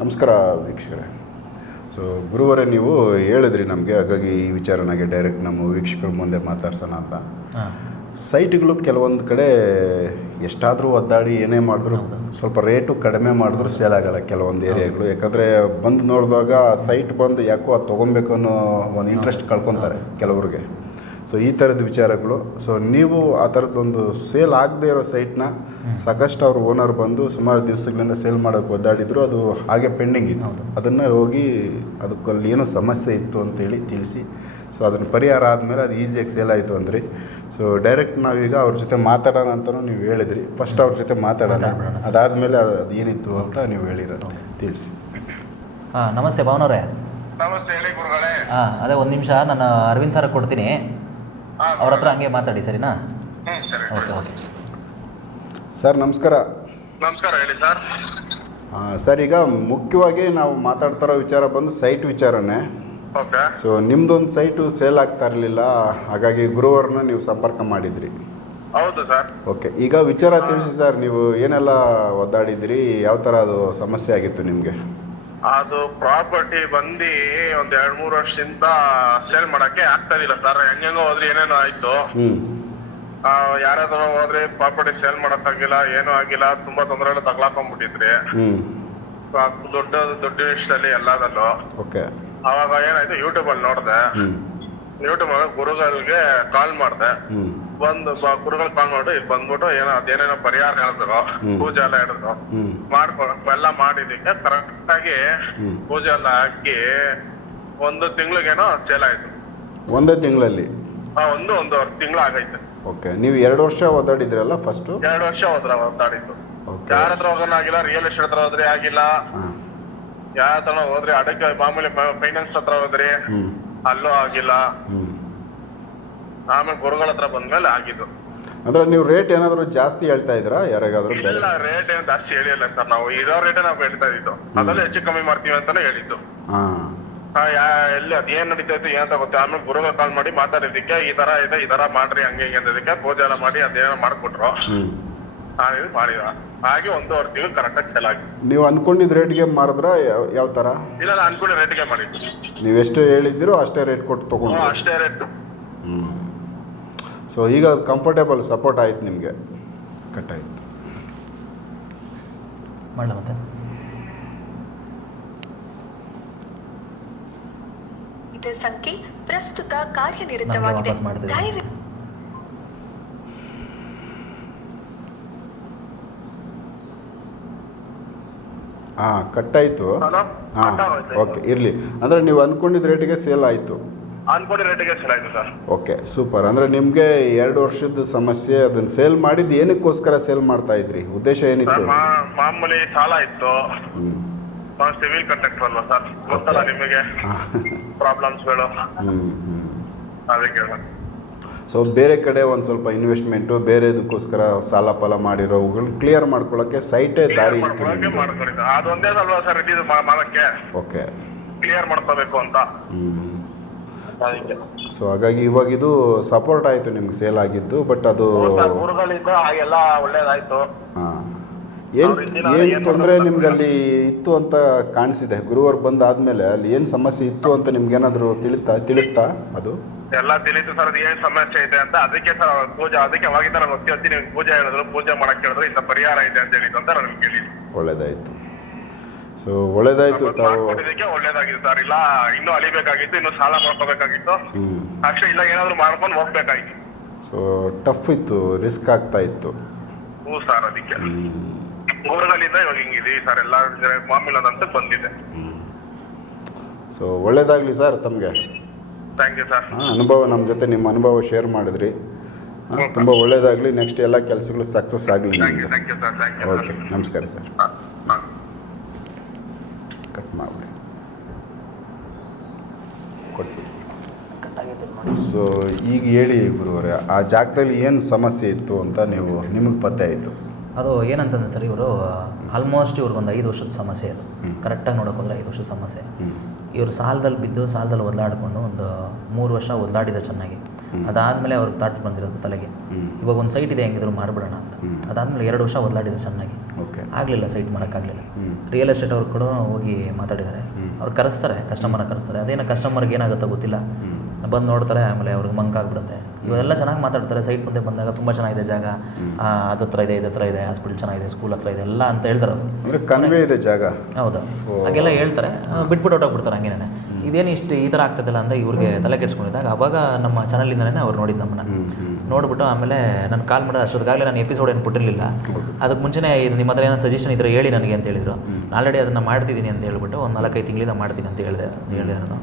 ನಮಸ್ಕಾರ ವೀಕ್ಷಕರೇ. ಸೊ ಗುರುವರೇ ನೀವು ಹೇಳಿದ್ರಿ ನಮಗೆ ಹಾಗಾಗಿ ಈ ವಿಚಾರನಾಗೆ ಡೈರೆಕ್ಟ್ ನಮ್ಮ ವೀಕ್ಷಕರ ಮುಂದೆ ಮಾತಾಡ್ಸೋಣ ಅಂತ. ಸೈಟ್ಗಳು ಕೆಲವೊಂದು ಕಡೆ ಎಷ್ಟಾದರೂ ಒದ್ದಾಡಿ ಏನೇ ಮಾಡಿದ್ರು ಸ್ವಲ್ಪ ರೇಟು ಕಡಿಮೆ ಮಾಡಿದ್ರು ಸೇಲ್ ಆಗಲ್ಲ ಕೆಲವೊಂದು ಏರಿಯಾಗಳು ಯಾಕಂದರೆ ಬಂದು ನೋಡಿದಾಗ ಸೈಟ್ ಬಂದು ಯಾಕೋ ಅದು ತೊಗೊಬೇಕು ಅನ್ನೋ ಒಂದು ಇಂಟ್ರೆಸ್ಟ್ ಕಳ್ಕೊತಾರೆ ಕೆಲವ್ರಿಗೆ. ಸೊ ಈ ಥರದ ವಿಚಾರಗಳು. ಸೊ ನೀವು ಆ ಥರದ್ದೊಂದು ಸೇಲ್ ಆಗದೇ ಇರೋ ಸೈಟ್ನ ಸಾಕಷ್ಟು ಅವ್ರ ಓನರ್ ಬಂದು ಸುಮಾರು ದಿವಸಗಳಿಂದ ಸೇಲ್ ಮಾಡೋಕ್ಕೆ ಒದ್ದಾಡಿದ್ರು. ಅದು ಹಾಗೆ ಪೆಂಡಿಂಗ್ ಇತ್ತು. ಅದನ್ನು ಹೋಗಿ ಅದಕ್ಕಲ್ಲಿ ಏನೋ ಸಮಸ್ಯೆ ಇತ್ತು ಅಂತೇಳಿ ತಿಳಿಸಿ. ಸೊ ಅದನ್ನು ಪರಿಹಾರ ಆದಮೇಲೆ ಅದು ಈಸಿಯಾಗಿ ಸೇಲ್ ಆಯಿತು ಅಂದ್ರಿ. ಸೊ ಡೈರೆಕ್ಟ್ ನಾವೀಗ ಅವ್ರ ಜೊತೆ ಮಾತಾಡೋಣ ಅಂತಲೂ ನೀವು ಹೇಳಿದ್ರಿ. ಫಸ್ಟ್ ಅವ್ರ ಜೊತೆ ಮಾತಾಡೋಣ. ಅದಾದಮೇಲೆ ಅದು ಏನಿತ್ತು ಅಂತ ನೀವು ಹೇಳಿರೋದು. ತಿಳಿಸಿ. ಹಾಂ ನಮಸ್ತೆ ಭಾವನವ್ರೆ. ನಮಸ್ತೆ ಹೇಳಿ ಗುರುಗಳೇ. ಹಾಂ ಅದೇ ಒಂದು ನಿಮಿಷ ನಾನು ಅರವಿಂದ್ ಸರ್ ಕೊಡ್ತೀನಿ. ಅವ್ರ ಹತ್ರ ಹಂಗೆ ಮಾತಾಡಿ ಸರಿನಾ? ಹ್ಮ್ ಸರಿ. Okay okay. ಸರ್ ನಮಸ್ಕಾರ. ನಮಸ್ಕಾರ ಹೇಳಿ ಸರ್. ಆ, ಸರ್ ಈಗ ಮುಖ್ಯವಾಗಿ ನಾವು ಮಾತಾಡ್ತಾರೋ ವಿಚಾರ ಬಂದು ಸೈಟ್ ವಿಚಾರನೇ. ಓಕೆ. ಸೊ ನಿಮ್ದೊಂದು ಸೈಟು ಸೇಲ್ ಆಗ್ತಾ ಇರಲಿಲ್ಲ ಹಾಗಾಗಿ ಗುರುವಾರನ ನೀವು ಸಂಪರ್ಕ ಮಾಡಿದ್ರಿ. ಹೌದು ಸರ್. ಓಕೆ ಈಗ ವಿಚಾರ ತಿಳಿಸಿ ಸರ್ ನೀವು ಏನೆಲ್ಲ ಒದ್ದಾಡಿದ್ರಿ ಯಾವ ಥರ ಅದು ಸಮಸ್ಯೆ ಆಗಿತ್ತು ನಿಮಗೆ? ಅದು ಪ್ರಾಪರ್ಟಿ ಬಂದು ಒಂದ್ ಎರಡ್ ಮೂರು ವರ್ಷದಿಂದ ಸೇಲ್ ಮಾಡಕ್ಕೆ ಆಗ್ತಾ ಇದಿಲ್ಲ ಸರ್ ಹೆಂಗೆಂಗೋ ಹೋದ್ರೆ ಏನೇನೋ ಆಯ್ತು. ಯಾರಾದ್ರೂ ಹೋದ್ರೆ ಪ್ರಾಪರ್ಟಿ ಸೇಲ್ ಮಾಡಕ್ಕಾಗಿಲ್ಲ ಏನೂ ಆಗಿಲ್ಲ ತುಂಬಾ ತೊಂದರೆ ತಗ್ಲಾಕೊಂಡ್ಬಿಟ್ಟಿದ್ರಿ. ದೊಡ್ಡ ದೊಡ್ಡ ವಿಷಯದಲ್ಲಿ ಎಲ್ಲದಲ್ಲೂ. ಓಕೆ. ಅವಾಗ ಏನಾಯ್ತು ಯೂಟ್ಯೂಬ್ ಅಲ್ಲಿ ನೋಡ್ದೆ. ಯೂಟ್ಯೂಬ್ ಅಲ್ಲಿ ಗುರುಗಳಿಗೆ ಕಾಲ್ ಮಾಡ್ದೆ. ಬಂದು ಗುರುಗಳು ಕಾಲ್ ಮಾಡಿ ಇಲ್ಲಿ ಬಂದ್ಬಿಟ್ಟು ಏನೋ ಅದೇನೇನೋ ಪರಿಹಾರ ಹೇಳಿದ್ರು. ಪೂಜೆ ಎಲ್ಲ ಹೇಳಿದ್ರು ಮಾಡ್ಕೊಂಡು ಎಲ್ಲ ಮಾಡಿದಕ್ಕೆ ಕರೆಕ್ಟ್ ಆಗಿ. ಪೂಜೆ ಎಲ್ಲ ಹಾಕಿ ಒಂದು ತಿಂಗಳಿಗೇನೋ ಸೇಲ್ ಆಯ್ತು. ಒಂದೇ ತಿಂಗಳಲ್ಲಿ? ಆ, ಒಂದು ತಿಂಗಳ ತಿಂಗಳು ಆಗೈತೆ. ಓಕೆ ನೀವು ಎರಡು ವರ್ಷ ಓದಾಡಿದ್ರಲ್ಲ ಫಸ್ಟ್ ಎರಡು ವರ್ಷ ಹೋದ್ರ ಒದ್ದಾಡಿದ್ದು. ಯಾರ ಹತ್ರ ಹೋಗೋಣ ಆಗಿಲ್ಲ ರಿಯಲ್ ಎಸ್ಟೇಟ್ ಹತ್ರ ಹೋದ್ರೆ ಆಗಿಲ್ಲ. ಯಾರ ಹತ್ರ ಹೋದ್ರೆ ಅಡಕ್ಕೆ ಮಾಮೂಲಿ ಫೈನಾನ್ಸ್ ಹತ್ರ ಹೋದ್ರೆ ಅಲ್ಲೂ ಆಗಿಲ್ಲ. ಆಮೇಲೆ ಗುರುಗಳ ಹತ್ರ ಬಂದ್ಮೇಲೆ ಆಗಿದ್ದು. ಅಂದ್ರೆ ನೀವು ರೇಟ್ ಏನಾದರೂ ಜಾಸ್ತಿ ಹೇಳ್ತಾ ಇದ್ರಾ ಯಾರಿಗಾದ್ರೂ ಇಲ್ಲ ರೇಟ್ ಏನ್ ಜಾಸ್ತಿ ಹೇಳಿಲ್ಲ ಸರ್. ನಾವು ಇರೋ ರೇಟೇ ನಾವು ಹೇಳ್ತಾ ಇದ್ದು. ಅದಲ್ಲೇ ಹೆಚ್ಚು ಕಮ್ಮಿ ಮಾಡ್ತೀವಿ ಅಂತಾನೆ ಹೇಳಿದ್ದು. ಹಾಂ. ಆ, ಯಾ ಎಲ್ಲಿ ಅದೇನ್ ನಡೀತೈತೆ ಏನಂತ ಗೊತ್ತೆ? ಆಮೇಲೆ ಗುರುಗಳ ಕಾಲ್ ಮಾಡಿ ಮಾತಾಡಿದ್ದಕ್ಕೆ ಈ ತರ ಇದೆ ಈ ತರ ಮಾಡ್ರಿ ಹಂಗೆ ಹಿಂಗೆ ಅಂದಿದ್ದಕ್ಕೆ ಪೂಜೆ ಎಲ್ಲ ಮಾಡಿ ಅದೇನೋ ಮಾಡ್ಕೊಟ್ರು. ಹ್ಞೂ ಆ ಇದು ಮಾಡಿದ. ಹಾಗೆ ಒಂದೂವರೆ ತಿಂಗಳು ಕರೆಕ್ಟ್ ಆಗಿ ಸೆಲ್ ಆಗಿ ನೀವು ಅನ್ಕೊಂಡಿದ್ದ ರೇಟ್ಗೆ ಮಾರಿದ್ರ? ಯಾವ ಥರ ಇಲ್ಲ ನಾನು ಅನ್ಕೊಂಡೆ ರೇಟ್ಗೆ ಮಾಡಿದ್ದು. ನೀವು ಎಷ್ಟು ಹೇಳಿದ್ದೀರೋ ಅಷ್ಟೇ ರೇಟ್ ಕೊಟ್ಟು ಹ್ಮ್, ತೊಗೊಂಡು ಅಷ್ಟೇ ರೇಟ್ ಹ್ಞೂ ಸೊ ಈಗ ಅದು ಕಂಫರ್ಟೇಬಲ್ ಸಪೋರ್ಟ್ ಆಯ್ತು ನಿಮಗೆ. ಕಟ್ಟಾಯ್ತು ಮಾಡಲ ಮತ್ತೆ? ಇದು ಸಂಖ್ಯೆ ಪ್ರಸ್ತುತ ಕಾರ್ಯನಿರತವಾಗಿದೆ. ಹಾಂ ಕಟ್ಟಾಯಿತು ಹಾಂ ಓಕೆ ಇರ್ಲಿ. ಅಂದ್ರೆ ನೀವು ಅನ್ಕೊಂಡಿದ್ದ ರೇಟಿಗೆ ಸೇಲ್ ಆಯಿತು. ಅನ್ಕೊಂಡೆ ರೇಟಿಗೆ ಆಯ್ತು ಸರ್ ಓಕೆ ಸೂಪರ್ ಅಂದರೆ ನಿಮಗೆ ಎರಡು ವರ್ಷದ ಸಮಸ್ಯೆ ಅದನ್ನ ಸೇಲ್ ಮಾಡಿದ್ದು ಏನಕ್ಕೋಸ್ಕರ ಸೇಲ್ ಮಾಡ್ತಾ ಇದ್ರಿ? ಉದ್ದೇಶ ಏನಿತ್ತು? ಸರ್ ಮಾಮೂಲಿ ಸಾಲ ಇತ್ತು. ಹ್ಞೂ ಸಿವಿಲ್ ಕಂಟ್ರಾಕ್ಟರ್ ಅಲ್ವಾ ಸರ್ ಗೊತ್ತಲ್ಲ ನಿಮಗೆ? ಪ್ರಾಬ್ಲಮ್ಸ್ಗಳು. ಹ್ಞೂ ಹ್ಞೂ ಅದಕ್ಕೆ ಸೊ ಬೇರೆ ಕಡೆ ಒಂದು ಸ್ವಲ್ಪ ಇನ್ವೆಸ್ಟ್ಮೆಂಟು ಬೇರೆದಕ್ಕೋಸ್ಕರ ಸಾಲ ಪಾಲ ಮಾಡಿರೋವುಗಳನ್ನ ಕ್ಲಿಯರ್ ಮಾಡ್ಕೊಳ್ಳೋಕ್ಕೆ ಸೈಟೇ ದಾರಿ ಇತ್ತು ಮಾಡ್ಕೊಳಕ್ಕೆ ಅದೊಂದೇ ಅಲ್ವಾ ಸರ್ ಇದು ಮಾಡಕ್ಕೆ ಓಕೆ ಕ್ಲಿಯರ್ ಮಾಡ್ಕೋಬೇಕು ಅಂತ. ಹ್ಞೂ ಅದಕ್ಕೆ ಸೊ ಹಾಗಾಗಿ ಇವಾಗ ಇದು ಸಪೋರ್ಟ್ ಆಯ್ತು ನಿಮ್ಗೆ ಸೇಲ್ ಆಗಿದ್ದು ಬಟ್ ಅದು ಊರುಗಳಿಂದ ಒಳ್ಳೇದಾಯ್ತು. ಹಾಂ. ಏನು ಏನು ಏನು ತೊಂದರೆ ನಿಮ್ಗೆ ಅಲ್ಲಿ ಇತ್ತು ಅಂತ ಕಾಣಿಸಿದೆ? ಗುರುವಾರ ಬಂದಾದ್ಮೇಲೆ ಅಲ್ಲಿ ಏನು ಸಮಸ್ಯೆ ಇತ್ತು ಅಂತ ನಿಮ್ಗೇನಾದರೂ ತಿಳಿತಾ ತಿಳಿತಾ ಅದು? ಎಲ್ಲ ತಿಳಿತು ಸರ್ ಅದು ಏನ್ ಸಮಸ್ಯೆ ಇದೆ ಅಂತ. ಅದಕ್ಕೆ ಸರ್ ಅವ್ರ ಪೂಜೆ ಅದಕ್ಕೆ ಅವಾಗಿಂದ ನಾನು ನೀವು ಪೂಜೆ ಹೇಳಿದ್ರು ಪೂಜೆ ಮಾಡಕ್ ಹೇಳಿದ್ರು ಇಂತ ಪರಿಹಾರ ಇದೆ ಅಂತ ಹೇಳಿದ್ರು ಅಂತ ನಾನು ಕೇಳಿ ಒಳ್ಳೇದಾಯಿತು. ಸೊ ಒಳ್ಳೇದಾಯಿತು ತಾವು. ಮಾಡ್ಕೊಂಡಿದ್ದಕ್ಕೆ ಒಳ್ಳೇದಾಗಿದೆ ಸರ್. ಇಲ್ಲ ಇನ್ನೂ ಅಲಿಬೇಕಾಗಿತ್ತು ಇನ್ನು ಸಾಲ ಮಾಡ್ಕೋಬೇಕಾಗಿತ್ತು. ಅಷ್ಟೇ ಇಲ್ಲ ಏನಾದ್ರು ಮಾಡ್ಕೊಂಡು ಹೋಗ್ಬೇಕಾಗಿತ್ತು ಸೊ ಟಫ್ ಇತ್ತು ರಿಸ್ಕ್ ಆಗ್ತಾ ಇತ್ತು. ಹ್ಞೂ ಸರ್ ಅದಕ್ಕೆ. ಊರುಗಳಿಂದ ಇವಾಗ ಹಿಂಗಿದೆ ಸರ್. ಎಲ್ಲ ಮಾಮೂಲದಂತ ಬಂದಿದೆ. ಸೊ ಒಳ್ಳೇದಾಗಲಿ ಸರ್ ತಮಗೆ. Thank you sir. ಅನುಭವ ನಮ್ಮ ಜೊತೆ ನಿಮ್ಮ ಅನುಭವ ಶೇರ್ ಮಾಡಿದ್ರಿ. ತುಂಬ ಒಳ್ಳೇದಾಗಲಿ. ನೆಕ್ಸ್ಟ್ ಎಲ್ಲ ಕೆಲಸಗಳು ಸಕ್ಸಸ್ ಆಗಲಿ thank you thank you sir thank you okay ನಮಸ್ಕಾರ ಸರ್ ಹಾಂ ಹಾಂ ಕಟ್ ಮಾಡಿಬಿಡಿ ನೋಡಿ. ಸೊ ಈಗ ಹೇಳಿ ಗುರುವರೆ ಆ ಜಾಗದಲ್ಲಿ ಏನು ಸಮಸ್ಯೆ ಇತ್ತು ಅಂತ ನೀವು ನಿಮಗೆ ಪತ್ತೆ ಆಯಿತು? ಅದು ಏನಂತಂದ್ರೆ ಸರ್ ಇವರು ಆಲ್ಮೋಸ್ಟ್ ಇವ್ರಿಗೊಂದು ಐದು ವರ್ಷದ ಸಮಸ್ಯೆ ಅದು. ಕರೆಕ್ಟಾಗಿ ನೋಡೋಕೆ ಹೋದ್ರೆ ಐದು ವರ್ಷದ ಸಮಸ್ಯೆ. ಇವರು ಸಾಲದಲ್ಲಿ ಬಿದ್ದು ಸಾಲದಲ್ಲಿ ಒದಲಾಡಿಕೊಂಡು ಒಂದು ಮೂರು ವರ್ಷ ಒದ್ಲಾಡಿದ ಚೆನ್ನಾಗಿ. ಅದಾದಮೇಲೆ ಅವ್ರಿಗೆ ತಾಟ್ ಬಂದಿರೋದು ತಲೆಗೆ. ಇವಾಗ ಒಂದು ಸೈಟ್ ಇದೆ ಹೆಂಗಿದ್ರು ಮಾಡಿಬಿಡೋಣ ಅಂತ. ಅದಾದಮೇಲೆ ಎರಡು ವರ್ಷ ಒದಲಾಡಿದ್ರು ಚೆನ್ನಾಗಿ. ಓಕೆ ಆಗಲಿಲ್ಲ ಸೈಟ್ ಮಾಡೋಕ್ಕಾಗಲಿಲ್ಲ. ರಿಯಲ್ ಎಸ್ಟೇಟ್ ಅವ್ರು ಕೂಡ ಹೋಗಿ ಮಾತಾಡಿದ್ದಾರೆ. ಅವ್ರು ಕರೆಸ್ತಾರೆ ಕಸ್ಟಮರ್ನ ಕರೆಸ್ತಾರೆ. ಅದೇನೋ ಕಸ್ಟಮರ್ಗೆ ಏನಾಗುತ್ತೋ ಗೊತ್ತಿಲ್ಲ. ಬಂದು ನೋಡ್ತಾರೆ ಆಮೇಲೆ ಅವ್ರಿಗೆ ಮಂಕ್ ಆಗ್ಬಿಡುತ್ತೆ. ಇವೆಲ್ಲ ಚೆನ್ನಾಗಿ ಮಾತಾಡ್ತಾರೆ ಸೈಟ್ ಮುಂದೆ ಬಂದಾಗ ತುಂಬ ಚೆನ್ನಾಗಿದೆ ಜಾಗ. ಅದತ್ರ ಅದ್ ಹತ್ರ ಇದೆ ಇದತ್ರ ಹತ್ರ ಇದೆ ಹಾಸ್ಪಿಟಲ್ ಚೆನ್ನಾಗಿದೆ ಸ್ಕೂಲ್ ಹತ್ರ ಇದೆ ಎಲ್ಲ ಅಂತ ಹೇಳ್ತಾರೆ ಅವ್ರು. ಇದೆ ಜಾಗ. ಹೌದು. ಹಾಗೆಲ್ಲ ಹೇಳ್ತಾರೆ. ಬಿಟ್ಬಿಟ್ಟು ಹೊಟ್ಟೋಗ್ಬಿಡ್ತಾರೆ ಹಂಗೇನೆ. ಇದೇನು ಇಷ್ಟು ಈ ಥರ ಆಗ್ತದಲ್ಲ ಅಂತ ಇವ್ರಿಗೆ ತಲೆ ಕೆಡ್ಸ್ಕೊಂಡಿದ್ದಾಗ ಅವಾಗ ನಮ್ಮ ಚಾನಲಿಂದಲೇ ಅವ್ರು ನೋಡಿದ್ದು ನಮ್ಮನ್ನ. ನೋಡ್ಬಿಟ್ಟು ಆಮೇಲೆ ನಾನು ಕಾಲ್ ಮಾಡಿದ ಅಷ್ಟೊತ್ತಿಗಾಗಲೇ ನಾನು ಎಪಿಸೋಡ್ ಏನು ಕೊಟ್ಟಿರಲಿಲ್ಲ. ಅದಕ್ಕೆ ಮುಂಚೆನೇ ಇದು ನಿಮ್ಮ ಹತ್ರ ಏನೋ ಸಜೆಷನ್ ಇದ್ರೆ ಹೇಳಿ ನನಗೆ ಅಂತ ಹೇಳಿದ್ರು. ಆಲ್ರೆಡಿ ಅದನ್ನು ಮಾಡ್ತಿದ್ದೀನಿ ಅಂತ ಹೇಳ್ಬಿಟ್ಟು ಒಂದು ನಾಲ್ಕೈದು ತಿಂಗಳಿಂದ ಮಾಡ್ತೀನಿ ಅಂತ ಹೇಳಿದೆ ಹೇಳಿದೆ ನಾನು.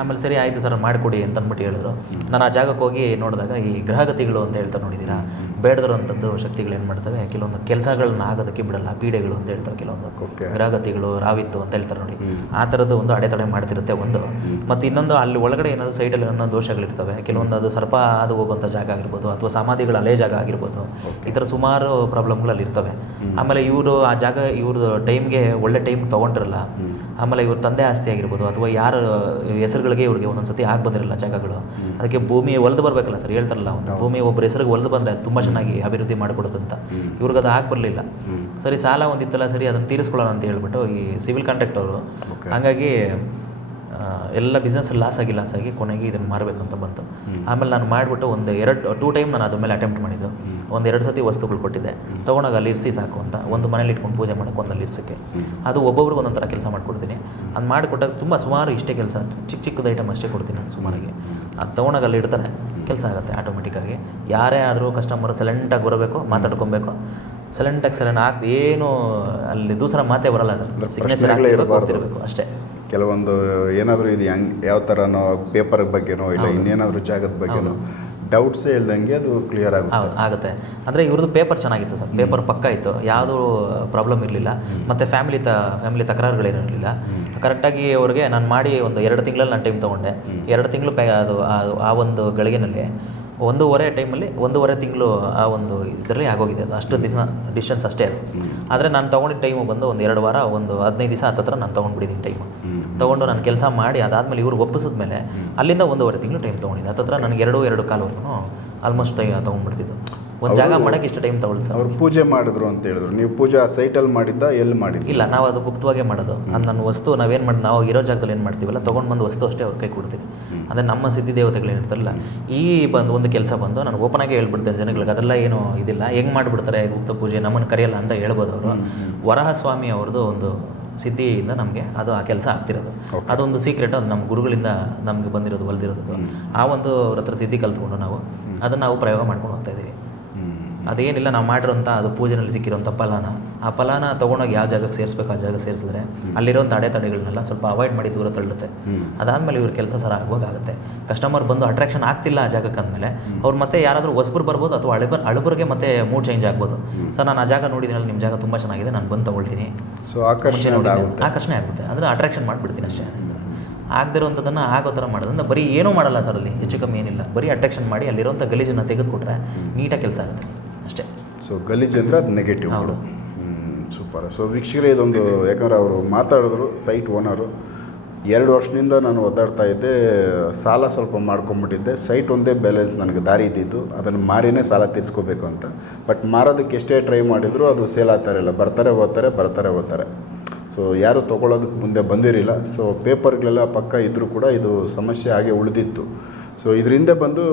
ಆಮೇಲೆ ಸರಿ ಆಯಿತು ಸರ್ ಮಾಡಿಕೊಡಿ ಅಂತ ಅಂದ್ಬಿಟ್ಟು ಹೇಳಿದ್ರು. ನಾನು ಆ ಜಾಗಕ್ಕೆ ಹೋಗಿ ನೋಡಿದಾಗ ಈ ಗ್ರಹಗತಿಗಳು ಅಂತ ಹೇಳ್ತಾರೆ ನೋಡಿದ್ದೀರಾ? ಬೇಡದಿರುವಂಥದ್ದು ಶಕ್ತಿಗಳು ಏನು ಮಾಡ್ತವೆ? ಕೆಲವೊಂದು ಕೆಲಸಗಳನ್ನ ಆಗೋದಕ್ಕೆ ಬಿಡಲ್ಲ ಪೀಡೆಗಳು ಅಂತ ಹೇಳ್ತಾರೆ ಕೆಲವೊಂದು ಗ್ರಹಗತಿಗಳು ರಾವಿತ್ತು ಅಂತ ಹೇಳ್ತಾರೆ ನೋಡಿ. ಆ ಥರದ್ದು ಒಂದು ಅಡೆತಡೆ ಮಾಡ್ತಿರುತ್ತೆ ಒಂದು. ಮತ್ತು ಇನ್ನೊಂದು ಅಲ್ಲಿ ಒಳಗಡೆ ಏನಾದರೂ ಸೈಟಲ್ಲಿ ಏನೋ ದೋಷಗಳಿರ್ತವೆ ಕೆಲವೊಂದು ಅದು ಸರ್ಪ ಅದು ಹೋಗುವಂಥ ಜಾಗ ಆಗಿರ್ಬೋದು ಅಥವಾ ಸಮಾಧಿಗಳು ಅಲೆ ಜಾಗ ಆಗಿರ್ಬೋದು ಈ ಥರ ಸುಮಾರು ಪ್ರಾಬ್ಲಮ್ಗಳಲ್ಲಿ ಇರ್ತವೆ ಆಮೇಲೆ ಇವರು ಆ ಜಾಗ ಇವ್ರದ್ದು ಟೈಮ್ಗೆ ಒಳ್ಳೆ ಟೈಮ್ ತೊಗೊಂಡಿರಲ್ಲ. ಆಮೇಲೆ ಇವ್ರ ತಂದೆ ಆಸ್ತಿ ಆಗಿರ್ಬೋದು ಅಥವಾ ಯಾರ ಹೆಸರುಗಳಿಗೆ ಇವ್ರಿಗೆ ಒಂದೊಂದು ಸತಿ ಆಗಿ ಬಂದಿರಲ್ಲ ಜಾಗಗಳು. ಅದಕ್ಕೆ ಭೂಮಿ ಒಲ್ದು ಬರಬೇಕಲ್ಲ ಸರ್ ಹೇಳ್ತಾರಲ್ಲ ಒಂದು ಭೂಮಿ ಒಬ್ಬರ ಹೆಸರಿಗೆ ಒಲ್ದು ಬಂದರೆ ತುಂಬ ಚೆನ್ನಾಗಿ ಅಭಿವೃದ್ಧಿ ಮಾಡಿಕೊಡುತ್ತಂತ ಇವ್ರಿಗೆ ಅದು ಆಗಿ ಬರಲಿಲ್ಲ. ಸರಿ ಸಾಲ ಒಂದಿತ್ತಲ್ಲ ಸರಿ ಅದನ್ನು ತೀರಿಸ್ಕೊಳ್ಳೋಣ ಅಂತ ಹೇಳ್ಬಿಟ್ಟು ಈ ಸಿವಿಲ್ ಕಾಂಟ್ರಾಕ್ಟ್ ಅವರು ಹಾಗಾಗಿ ಎಲ್ಲ ಬಿಸ್ನೆಸ್ ಲಾಸ್ ಆಗಿ ಲಾಸ್ ಆಗಿ ಕೊನೆಗೆ ಇದನ್ನು ಮಾರಬೇಕು ಅಂತ ಬಂತು. ಆಮೇಲೆ ನಾನು ಮಾಡಿಬಿಟ್ಟು ಒಂದು ಎರಡು ಟೂ ಟೈಮ್ ನಾನು ಅದ್ರ ಮೇಲೆ ಅಟೆಂಪ್ಟ್ ಮಾಡಿದ್ದು. ಒಂದು ಎರಡು ಸತಿ ವಸ್ತುಗಳು ಕೊಟ್ಟಿದ್ದೆ. ತೊಗೊಂಡಾಗ ಅಲ್ಲಿ ಇರಿಸಿ ಸಾಕು ಅಂತ. ಒಂದು ಮನೇಲಿ ಇಟ್ಕೊಂಡು ಪೂಜೆ ಮಾಡೋಕೆ ಒಂದಲ್ಲಿ ಅಲ್ಲಿ ಇರ್ಸೋಕ್ಕೆ. ಅದು ಒಬ್ಬೊಬ್ರಿಗೆ ಒಂದೊಂದು ಥರ ಕೆಲಸ ಮಾಡಿಕೊಡ್ತೀನಿ. ಅದು ಮಾಡಿಕೊಟ್ಟಾಗ ತುಂಬ ಸುಮಾರು ಇಷ್ಟೇ ಕೆಲಸ. ಚಿಕ್ಕ ಚಿಕ್ಕದ ಐಟಮ್ ಅಷ್ಟೇ ಕೊಡ್ತೀನಿ ನಾನು ಸುಮಾರಾಗಿ. ಅದು ತೊಗೊಂಡಾಗ ಅಲ್ಲಿ ಇಡ್ತಾರೆ. ಕೆಲಸ ಆಗುತ್ತೆ ಆಟೋಮೆಟಿಕ್ಕಾಗಿ ಯಾರೇ ಆದರೂ ಕಸ್ಟಮರ್ ಸೈಲೆಂಟಾಗಿ ಬರಬೇಕು ಮಾತಾಡ್ಕೊಬೇಕು. ಸೈಲೆಂಟಾಗಿ ಸೈಲೆಂಟ್ ಹಾಕಿ ಏನು ಅಲ್ಲಿ ದೂಸರ ಮಾತೇ ಬರಲ್ಲ ಸರ್. ಸಿಗ್ನೇಚರ್ ಹಾಕ್ತಿರ್ಬೇಕು ಅಷ್ಟೇ. ಕೆಲವೊಂದು ಏನಾದರೂ ಇದು ಹೆಂಗ್ ಯಾವ ಥರನೋ ಪೇಪರ್ ಬಗ್ಗೆನೋ ಇಲ್ಲ ಇನ್ನೇನಾದರೂ ಜಾಗದ ಬಗ್ಗೆನೋ ಡೌಟ್ಸೇ ಇಲ್ದಂಗೆ ಅದು ಕ್ಲಿಯರ್ ಆಗುತ್ತೆ. ಆಗುತ್ತೆ. ಅಂದರೆ ಇವ್ರದ್ದು ಪೇಪರ್ ಚೆನ್ನಾಗಿತ್ತು ಸರ್. ಪೇಪರ್ ಪಕ್ಕ ಇತ್ತು. ಯಾವುದೂ ಪ್ರಾಬ್ಲಮ್ ಇರಲಿಲ್ಲ. ಮತ್ತು ಫ್ಯಾಮಿಲಿ ತ ಫ್ಯಾಮಿಲಿ ತಕರಾರುಗಳೇನೂ ಇರಲಿಲ್ಲ ಕರೆಕ್ಟಾಗಿ ಅವ್ರಿಗೆ ನಾನು ಮಾಡಿ ಒಂದು ಎರಡು ತಿಂಗಳಲ್ಲಿ ನಾನು ಟೈಮ್ ತೊಗೊಂಡೆ. ಎರಡು ತಿಂಗಳು ಪೇ ಅದು ಆ ಒಂದು ಗಳಿಗೆನಲ್ಲಿ ಒಂದೂವರೆ ಟೈಮಲ್ಲಿ ಒಂದೂವರೆ ತಿಂಗಳು ಆ ಒಂದು ಇದರಲ್ಲಿ ಆಗೋಗಿದೆ. ಅದು ಅಷ್ಟು ದಿನ ಡಿಸ್ಟೆನ್ಸ್ ಅಷ್ಟೇ ಅದು. ಆದರೆ ನಾನು ತೊಗೊಂಡಿದ್ದ ಟೈಮು ಬಂದು ಒಂದು ಎರಡು ವಾರ ಒಂದು ಹದಿನೈದು ದಿವಸ ಹತ್ತತ್ರ ನಾನು ತೊಗೊಂಡ್ಬಿಟ್ಟಿದ್ದೀನಿ ಟೈಮು ತೊಗೊಂಡು ನಾನು ಕೆಲಸ ಮಾಡಿ ಅದಾದಮೇಲೆ ಇವ್ರು ಒಪ್ಪಿಸಿದ್ಮೇಲೆ ಅಲ್ಲಿಂದ ಒಂದೂವರೆ ತಿಂಗಳು ಟೈಮ್ ತೊಗೊಂಡಿದ್ದೆ. ಹತ್ತತ್ರ ನನಗೆ ಎರಡು ಎರಡು ಕಾಲವರೆಗೂ ಆಲ್ಮೋಸ್ಟ್ ಟೈ ತೊಗೊಂಡ್ಬಿಡ್ತಿದ್ದು. ಒಂದು ಜಾಗ ಮಾಡಕ್ಕೆ ಇಷ್ಟು ಟೈಮ್ ತಗೊಳ್ಳಿ ಸರ್. ಅವ್ರು ಪೂಜೆ ಮಾಡಿದ್ರು ಅಂತ ಹೇಳಿದ್ರು. ನೀವು ಪೂಜೆ ಆ ಸೈಟಲ್ಲಿ ಮಾಡಿದ್ದ ಎಲ್ಲಿ ಮಾಡಿದ್ದು? ಇಲ್ಲ ನಾವು ಅದು ಗುಪ್ತವಾಗೇ ಮಾಡೋದು. ಅದು ನನ್ನ ವಸ್ತು ನಾವೇನು ಮಾಡಿ ನಾವು ಇರೋ ಜಾಗದಲ್ಲಿ ಏನು ಮಾಡ್ತೀವಲ್ಲ ತೊಗೊಂಡು ಬಂದು ವಸ್ತು ಅಷ್ಟೇ ಅವ್ರ ಕೈ ಕೊಡ್ತೀವಿ ಅಂದರೆ ನಮ್ಮ ಸಿದ್ಧಿ ದೇವತೆಗಳೇನಿರ್ತಾರಲ್ಲ ಈ ಬಂದು ಒಂದು ಕೆಲಸ ಬಂದು ನಾನು ಓಪನ್ ಆಗಿ ಹೇಳ್ಬಿಡ್ತೇನೆ ಜನಗಳಿಗೆ. ಅದೆಲ್ಲ ಏನು ಇದಿಲ್ಲ. ಹೆಂಗೆ ಮಾಡಿಬಿಡ್ತಾರೆ ಗುಪ್ತ ಪೂಜೆ ನಮ್ಮನ್ನು ಕರೆಯಲ್ಲ ಅಂತ ಹೇಳ್ಬೋದು ಅವರು. ವರಹಸ್ವಾಮಿ ಅವ್ರದ್ದು ಒಂದು ಸಿದ್ಧಿಯಿಂದ ನಮಗೆ ಅದು ಆ ಕೆಲಸ ಆಗ್ತಿರೋದು. ಅದೊಂದು ಸೀಕ್ರೆಟ್ ಅದು ನಮ್ಮ ಗುರುಗಳಿಂದ ನಮಗೆ ಬಂದಿರೋದು ಒಲ್ದಿರೋದು ಆ ಒಂದು ಅವ್ರ ಹತ್ರ ಸಿದ್ಧಿ ಕಲ್ತ್ಕೊಂಡು ನಾವು ಅದನ್ನು ನಾವು ಪ್ರಯೋಗ ಮಾಡ್ಕೊಂಡು ಹೋಗ್ತಾ ಇದ್ದೀವಿ. ಅದೇನಿಲ್ಲ ನಾವು ಮಾಡಿರೋಂಥ ಅದು ಪೂಜೆನಲ್ಲಿ ಸಿಕ್ಕಿರೋಂಥ ಫಲಾನ. ಆ ಫಲಾನ ತೊಗೊಂಡೋಗಿ ಯಾವ ಜಾಗಕ್ಕೆ ಸೇರಿಸ್ಬೇಕು ಆ ಜಾಗಕ್ಕೆ ಸೇರಿಸಿದ್ರೆ ಅಲ್ಲಿರೋಂಥ ಅಡೆತಡೆಗಳನ್ನೆಲ್ಲ ಸ್ವಲ್ಪ ಅವಾಯ್ಡ್ ಮಾಡಿ ದೂರ ತಳ್ಳುತ್ತೆ. ಅದಾದಮೇಲೆ ಇವ್ರ ಕೆಲಸ ಸರ ಆಗೋಗಾಗುತ್ತೆ ಕಸ್ಟಮರ್ ಬಂದು ಅಟ್ರಾಕ್ಷನ್ ಆಗ್ತಿಲ್ಲ ಆ ಜಾಗಕ್ಕೆ ಅಂದಮೇಲೆ ಅವ್ರು ಮತ್ತೆ ಯಾರಾದರೂ ಹೊಸಬರು ಬರ್ಬೋದು ಅಥವಾ ಅಳಬರ್ ಅಳಬರಿಗೆ ಮತ್ತೆ ಮೂಡ್ ಚೇಂಜ್ ಆಗ್ಬೋದು. ಸರ್ ನಾನು ಆ ಜಾಗ ನೋಡಿದ್ದೀನಲ್ಲ ನಿಮ್ಮ ಜಾಗ ತುಂಬ ಚೆನ್ನಾಗಿದೆ ನಾನು ಬಂದು ತೊಗೊಳ್ತೀನಿ. ಸೊ ಆಕರ್ಷಣೆ ಆಗುತ್ತೆ ಆಕರ್ಷಣೆ ಆಗುತ್ತೆ. ಅಂದರೆ ಅಟ್ರಾಕ್ಷನ್ ಮಾಡಿಬಿಡ್ತೀನಿ ಅಷ್ಟೇ. ಆಗದಿರೋಂಥದ್ದನ್ನು ಆಗೋ ಥರ ಮಾಡೋದ್ರಿಂದ ಬರೀ ಏನೂ ಮಾಡಲ್ಲ ಸರ್ ಅಲ್ಲಿ ಹೆಚ್ಚು ಕಮ್ಮಿ ಏನಿಲ್ಲ. ಬರೀ ಅಟ್ರಾಕ್ಷನ್ ಮಾಡಿ ಅಲ್ಲಿರೋಂಥ ಗಲೀಜನ್ನು ತೆಗೆದುಕೊಟ್ರೆ ನೀಟಾಗಿ ಕೆಲಸ ಆಗುತ್ತೆ. ಸೊ ಗಲೀಜು ಅಂದರೆ ಅದು ನೆಗೆಟಿವ್ ಹೌದು. ಸೂಪರ್ ಸೊ ವೀಕ್ಷಕರೇ ಇದೊಂದು ಯಾಕಂದರೆ ಅವರು ಮಾತಾಡಿದ್ರು ಸೈಟ್ ಓನರು ಎರಡು ವರ್ಷದಿಂದ ನಾನು ಒದ್ದಾಡ್ತಾ ಇದ್ದೆ ಸಾಲ ಸ್ವಲ್ಪ ಮಾಡ್ಕೊಂಬಿಟ್ಟಿದ್ದೆ. ಸೈಟ್ ಒಂದೇ ಬ್ಯಾಲೆನ್ಸ್ ನನಗೆ ದಾರಿ ಇದ್ದಿದ್ದು. ಅದನ್ನು ಮಾರಿನೇ ಸಾಲ ತೀರಿಸ್ಕೋಬೇಕು ಅಂತ. ಬಟ್ ಮಾರೋದಕ್ಕೆ ಎಷ್ಟೇ ಟ್ರೈ ಮಾಡಿದ್ರು ಅದು ಸೇಲ್ ಆಗ್ತಾ ಇಲ್ಲ. ಬರ್ತಾರೆ ಓದ್ತಾರೆ ಬರ್ತಾರೆ ಓದ್ತಾರೆ ಸೊ ಯಾರು ತೊಗೊಳೋದಕ್ಕೆ ಮುಂದೆ ಬಂದಿರಲಿಲ್ಲ ಸೊ ಪೇಪರ್ಗಳೆಲ್ಲ ಪಕ್ಕ ಇದ್ದರೂ ಕೂಡ ಇದು ಸಮಸ್ಯೆ ಹಾಗೆ ಉಳಿದಿತ್ತು. ಸೊ ಇದರಿಂದ ಬಂದು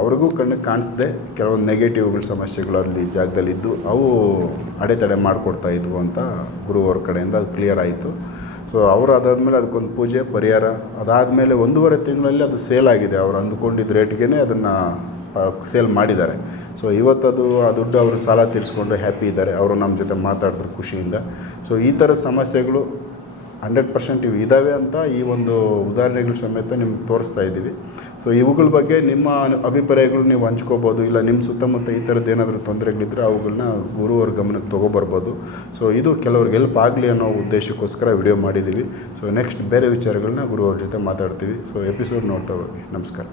ಅವ್ರಿಗೂ ಕಣ್ಣಿಗೆ ಕಾಣಿಸ್ದೆ. ಕೆಲವೊಂದು ನೆಗೆಟಿವ್ಗಳ ಸಮಸ್ಯೆಗಳು ಅಲ್ಲಿ ಜಾಗದಲ್ಲಿದ್ದು ಅವು ಅಡೆತಡೆ ಮಾಡಿಕೊಡ್ತಾ ಇದ್ವು ಅಂತ ಗುರು ಅವ್ರ ಕಡೆಯಿಂದ ಅದು ಕ್ಲಿಯರ್ ಆಯಿತು. ಸೊ ಅವರು ಅದಾದಮೇಲೆ ಅದಕ್ಕೊಂದು ಪೂಜೆ, ಪರಿಹಾರ, ಅದಾದಮೇಲೆ ಒಂದೂವರೆ ತಿಂಗಳಲ್ಲಿ ಅದು ಸೇಲ್ ಆಗಿದೆ. ಅವ್ರು ಅಂದ್ಕೊಂಡಿದ್ದ ರೇಟ್ಗೆ ಅದನ್ನು ಸೇಲ್ ಮಾಡಿದ್ದಾರೆ. ಸೊ ಇವತ್ತದು ಆ ದುಡ್ಡು ಅವರು ಸಾಲ ತೀರಿಸ್ಕೊಂಡು ಹ್ಯಾಪಿ ಇದ್ದಾರೆ. ಅವರು ನಮ್ಮ ಜೊತೆ ಮಾತಾಡಿದ್ರು ಖುಷಿಯಿಂದ. ಸೊ ಈ ಥರ ಸಮಸ್ಯೆಗಳು ಹಂಡ್ರೆಡ್ ಪರ್ಸೆಂಟ್ ಇವು ಇದ್ದಾವೆ ಅಂತ ಈ ಒಂದು ಉದಾಹರಣೆಗಳು ಸಮೇತ ನಿಮ್ಗೆ ತೋರಿಸ್ತಾ ಇದ್ದೀವಿ. ಸೊ ಇವುಗಳ ಬಗ್ಗೆ ನಿಮ್ಮ ಅಭಿಪ್ರಾಯಗಳು ನೀವು ಹಂಚ್ಕೋಬೋದು, ಇಲ್ಲ ನಿಮ್ಮ ಸುತ್ತಮುತ್ತ ಈ ಥರದ್ದು ಏನಾದರೂ ತೊಂದರೆಗಳಿದ್ದರೆ ಅವುಗಳನ್ನ ಗುರುವರ ಗಮನಕ್ಕೆ ತೊಗೊಬರ್ಬೋದು. ಸೊ ಇದು ಕೆಲವ್ರಿಗೆ ಹೆಲ್ಪ್ ಆಗಲಿ ಅನ್ನೋ ಉದ್ದೇಶಕ್ಕೋಸ್ಕರ ವಿಡಿಯೋ ಮಾಡಿದ್ದೀವಿ. ಸೊ ನೆಕ್ಸ್ಟ್ ಬೇರೆ ವಿಚಾರಗಳನ್ನ ಗುರುವರ ಜೊತೆ ಮಾತಾಡ್ತೀವಿ. ಸೊ ಎಪಿಸೋಡ್ ನೋಡ್ತಾ ಹೋಗಿ. ನಮಸ್ಕಾರ.